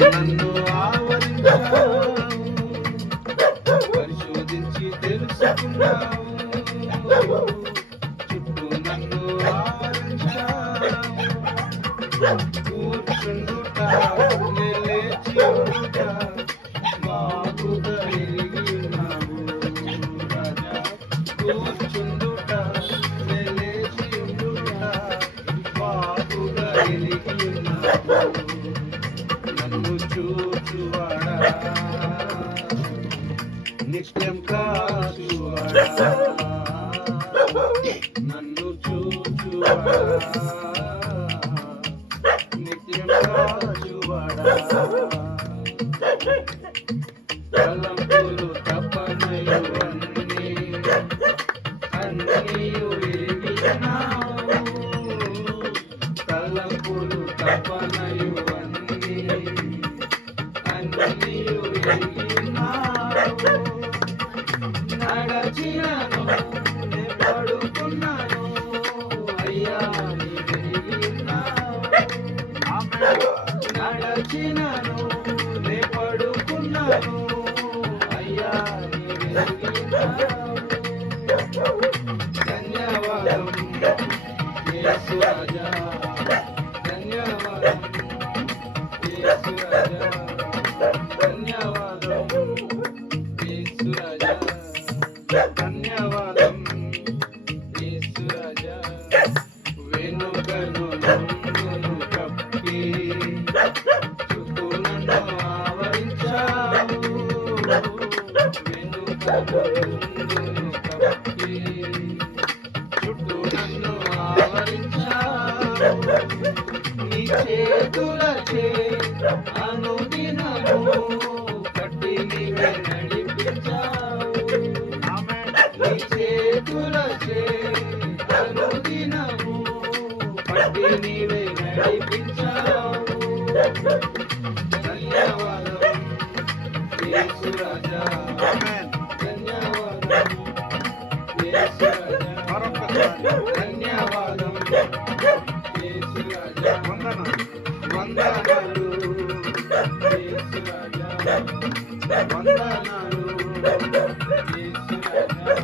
నన్ను ఆవరించావు, పరిశోధించి తెలుసుకున్నావు. చుట్టూ నన్ను ఆవరించావు, కూర్చుండుట లేచి ఉండుట బాగుగా ఎరిగి ఉన్నావు రాజా. కూర్చుండుట లేచి ఉండుట బాగుగా ఎరిగి ఉన్నావు. నన్ను చూచువాడా, నిత్యం కాచువాడా, నన్ను చూచువాడా, నిత్యం కాచువాడా. తలంపులు తపనలు అన్నీయు ఎరిగినావు, తలంపులు తపనలు అన్నీయు ఎరిగినావు. నడచినను నే పడుకున్నాను అయ్యా నీవెరిగినావు. నడచినను నే పడుకున్నాను అయ్యా నీవెరిగినావు. ధన్యవాదం యేసు రాజా, ధన్యవాదం యేసు రాజా, ధన్యవాదం యేసు రాజా, ధన్యవాదం యేసు రాజా. వెనుకను ముందును కప్పి చుట్టూ నన్ను ఆవరించావు, వెనుకను ముందును కప్పి చుట్టూ నన్ను ఆవరించావు. నీ చేతులచే అనుదినము కట్టి నీవే నడిపించావు, నీ చేతులచే అనుదినము కట్టి నీవే నడిపించావు. ధన్యవాదం యేసు రాజా, ధన్యవాదం యేసు రాజా, ధన్యవాదం యేసు రాజా. వందనాలు యేసు రాజా, వందనాలు యేసు రాజా.